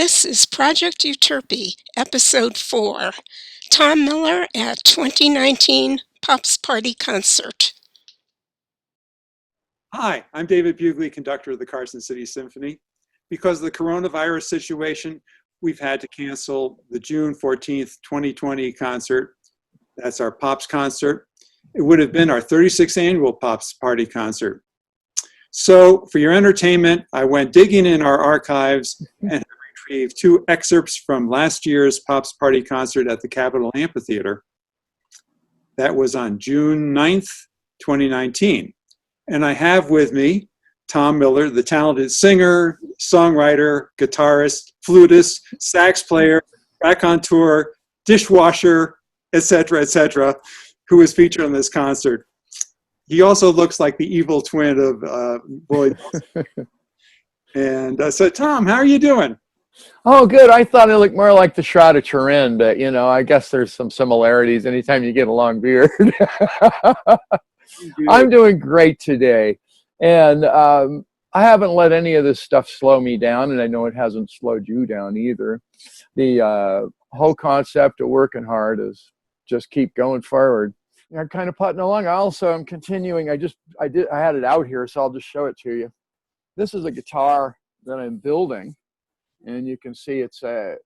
This is Project Euterpe, Episode 4, Tom Miller at 2019 Pops Party Concert. Hi, I'm David Bugli, conductor of the Carson City Symphony. Because of the coronavirus situation, we've had to cancel the June 14th, 2020 concert. That's our Pops concert. It would have been our 36th annual Pops Party concert. So for your entertainment, I went digging in our archives and retrieved 2 excerpts from last year's Pops Party concert at the Capitol Amphitheater. That was on June 9th, 2019. And I have with me Tom Miller, the talented singer, songwriter, guitarist, flutist, sax player, raconteur, dishwasher, etc., who is featured on this concert. He also looks like the evil twin of Boyd. And so, Tom, how are you doing? Oh, good. I thought it looked more like the Shroud of Turin, but, I guess there's some similarities anytime you get a long beard. I'm doing great today. And I haven't let any of this stuff slow me down, and I know it hasn't slowed you down either. The whole concept of working hard is just keep going forward. I'm kind of putting along. I'm continuing. I had it out here, so I'll just show it to you. This is a guitar that I'm building, and you can see it's a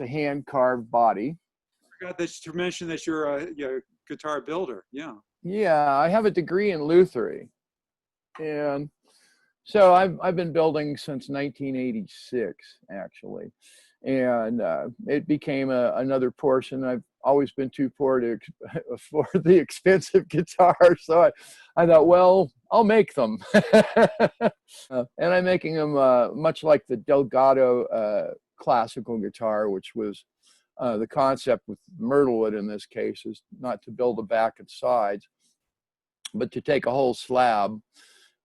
hand carved body. I forgot to mention that you're a guitar builder. Yeah. Yeah, I have a degree in luthiery, and so I've been building since 1986 actually, and it became another portion. I've always been too poor to afford the expensive guitar, so I thought, well, I'll make them. And I'm making them much like the Delgado classical guitar, which was the concept with myrtlewood in this case is not to build the back and sides, but to take a whole slab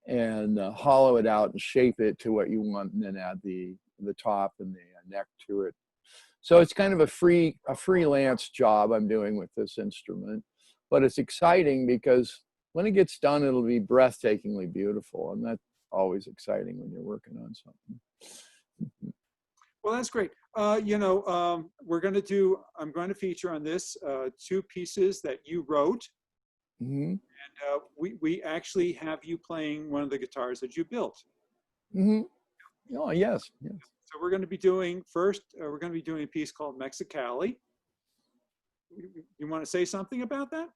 and hollow it out and shape it to what you want, and then add the top and the neck to it. So it's kind of a freelance job I'm doing with this instrument, but it's exciting because when it gets done, it'll be breathtakingly beautiful, and that's always exciting when you're working on something. Well, that's great. I'm going to feature on this 2 pieces that you wrote. Mm-hmm. And we actually have you playing one of the guitars that you built. Mm-hmm. Oh, yes. So we're going to be doing a piece called Mexicali. You want to say something about that?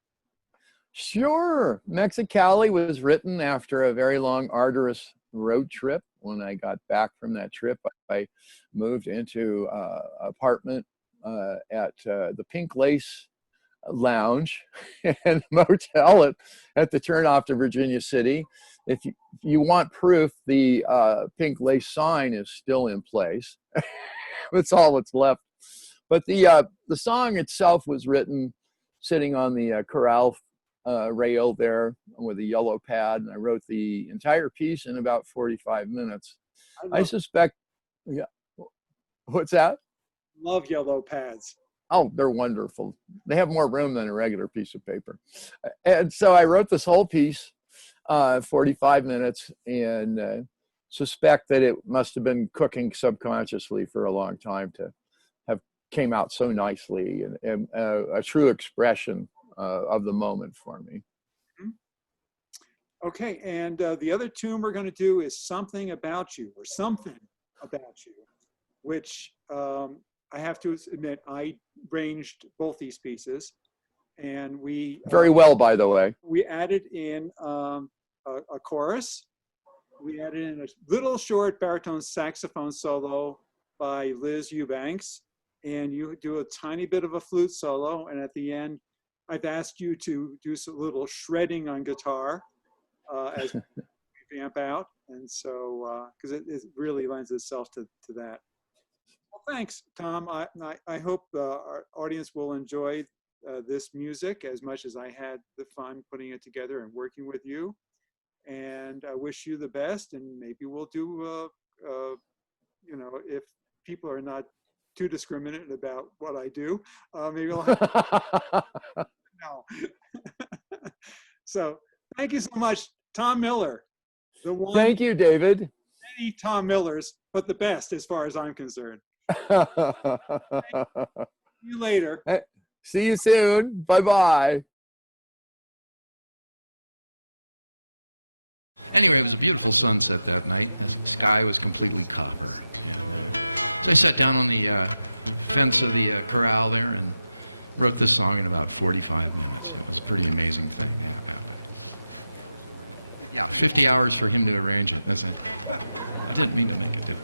Sure. Mexicali was written after a very long, arduous road trip. When I got back from that trip, I moved into an apartment at the Pink Lace Lounge and motel at the turnoff to Virginia City. If you want proof, the Pink Lace sign is still in place. That's all that's left. But the song itself was written sitting on the corral rail there with a yellow pad, and I wrote the entire piece in about 45 minutes. I suspect, yeah. What's that? Love yellow pads. Oh, they're wonderful. They have more room than a regular piece of paper. And so I wrote this whole piece, 45 minutes, and suspect that it must have been cooking subconsciously for a long time to have came out so nicely, and a true expression of the moment for me. Okay, and the other tune we're going to do is Something About You, which I have to admit, I arranged both these pieces, and we very well, by the way. We added in a chorus. We added in a little short baritone saxophone solo by Liz Eubanks, and you do a tiny bit of a flute solo, and at the end, I've asked you to do some little shredding on guitar as we vamp out, and so because it really lends itself to that. Well, thanks, Tom. I hope our audience will enjoy this music as much as I had the fun putting it together and working with you. And I wish you the best. And maybe we'll do, if people are not too discriminate about what I do, maybe we'll have no. So thank you so much, Tom Miller. The one. Thank you, David. Many Tom Millers, but the best as far as I'm concerned. See you later. See you soon. Bye-bye. Anyway, it was a beautiful sunset that night. The sky was completely copper. I sat down on the fence of the corral there and wrote this song in about 45 minutes. It's a pretty amazing thing. Yeah, 50 hours for him to arrange it, isn't it? I didn't mean to make it.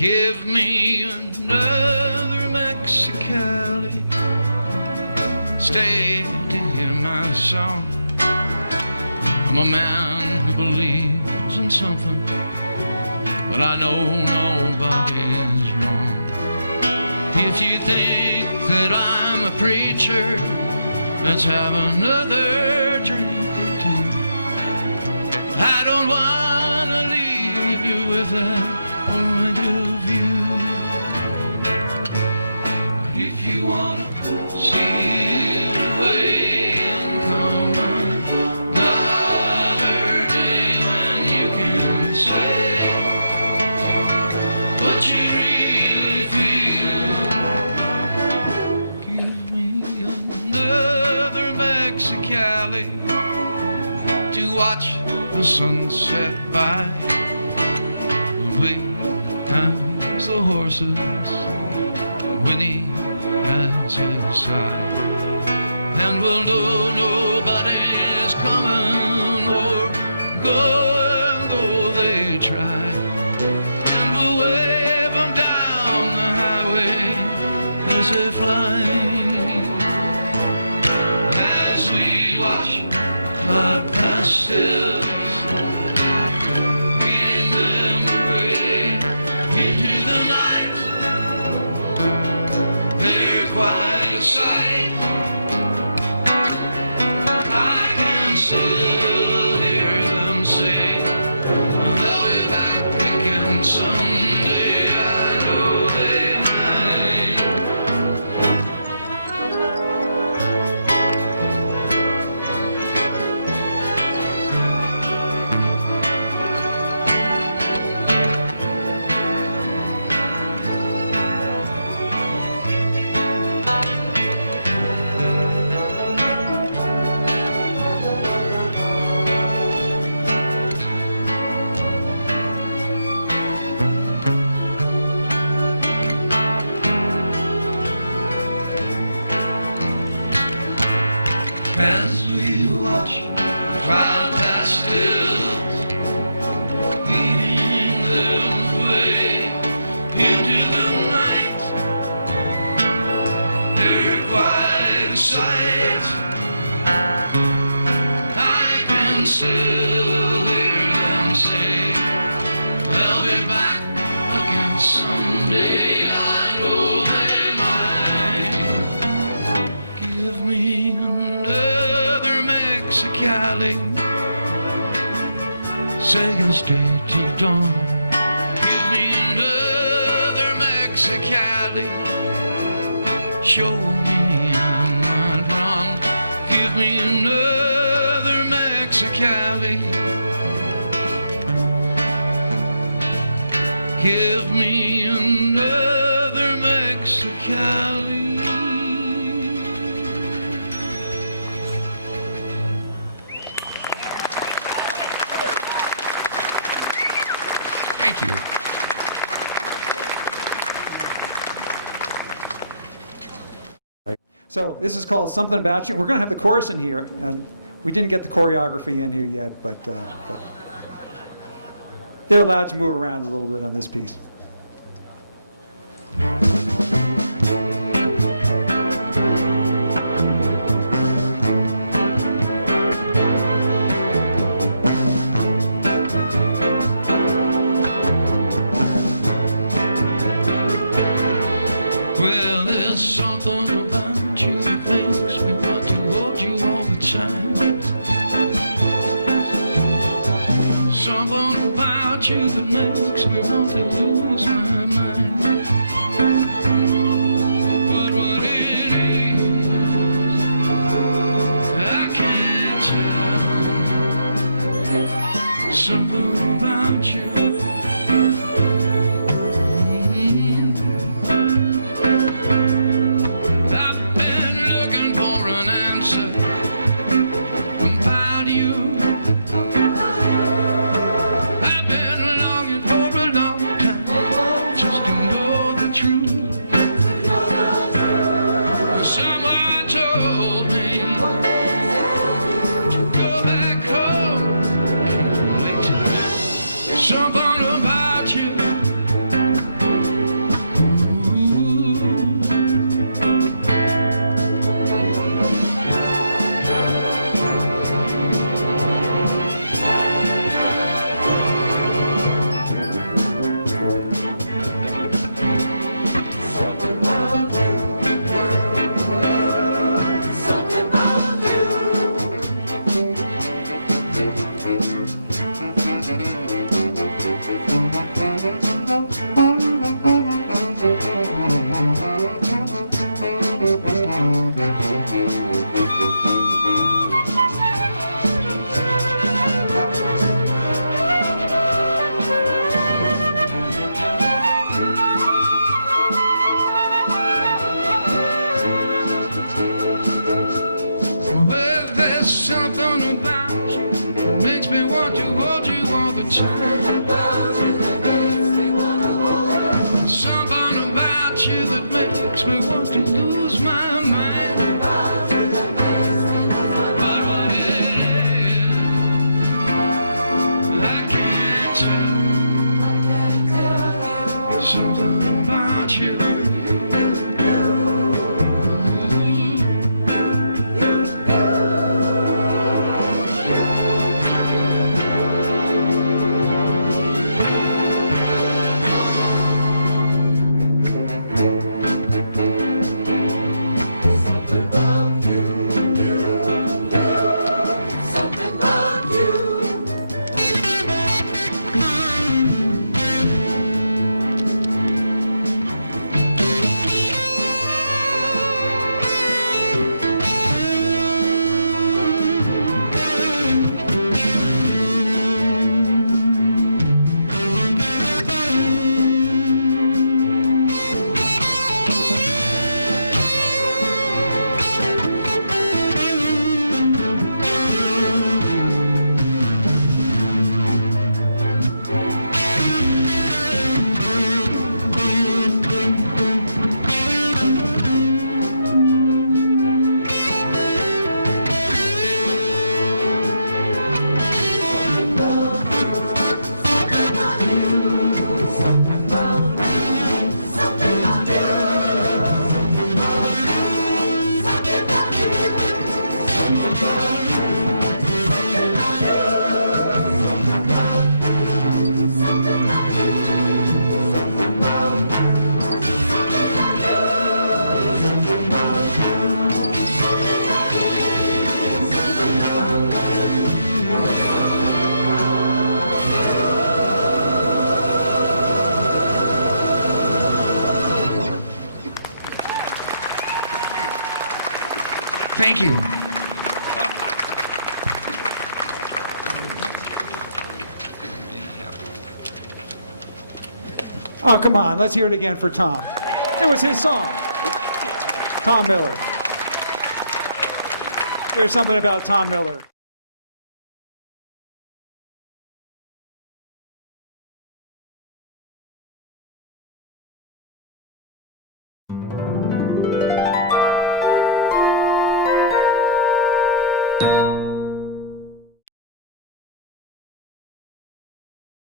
Give me another Mexican, say you hear my song. I'm a man who believes in something, but I know nobody is wrong. If you think that I'm a preacher, let's have another drink. I don't want to leave you without. Give me another Mexicali. So this is called Something About You. We're going to have the chorus in here. And we didn't get the choreography in here yet, but they're allowed to move around a little bit on this piece. Oh, come on. Let's hear it again for Tom. Oh, it's his song. Tom Miller. Say something about Tom Miller.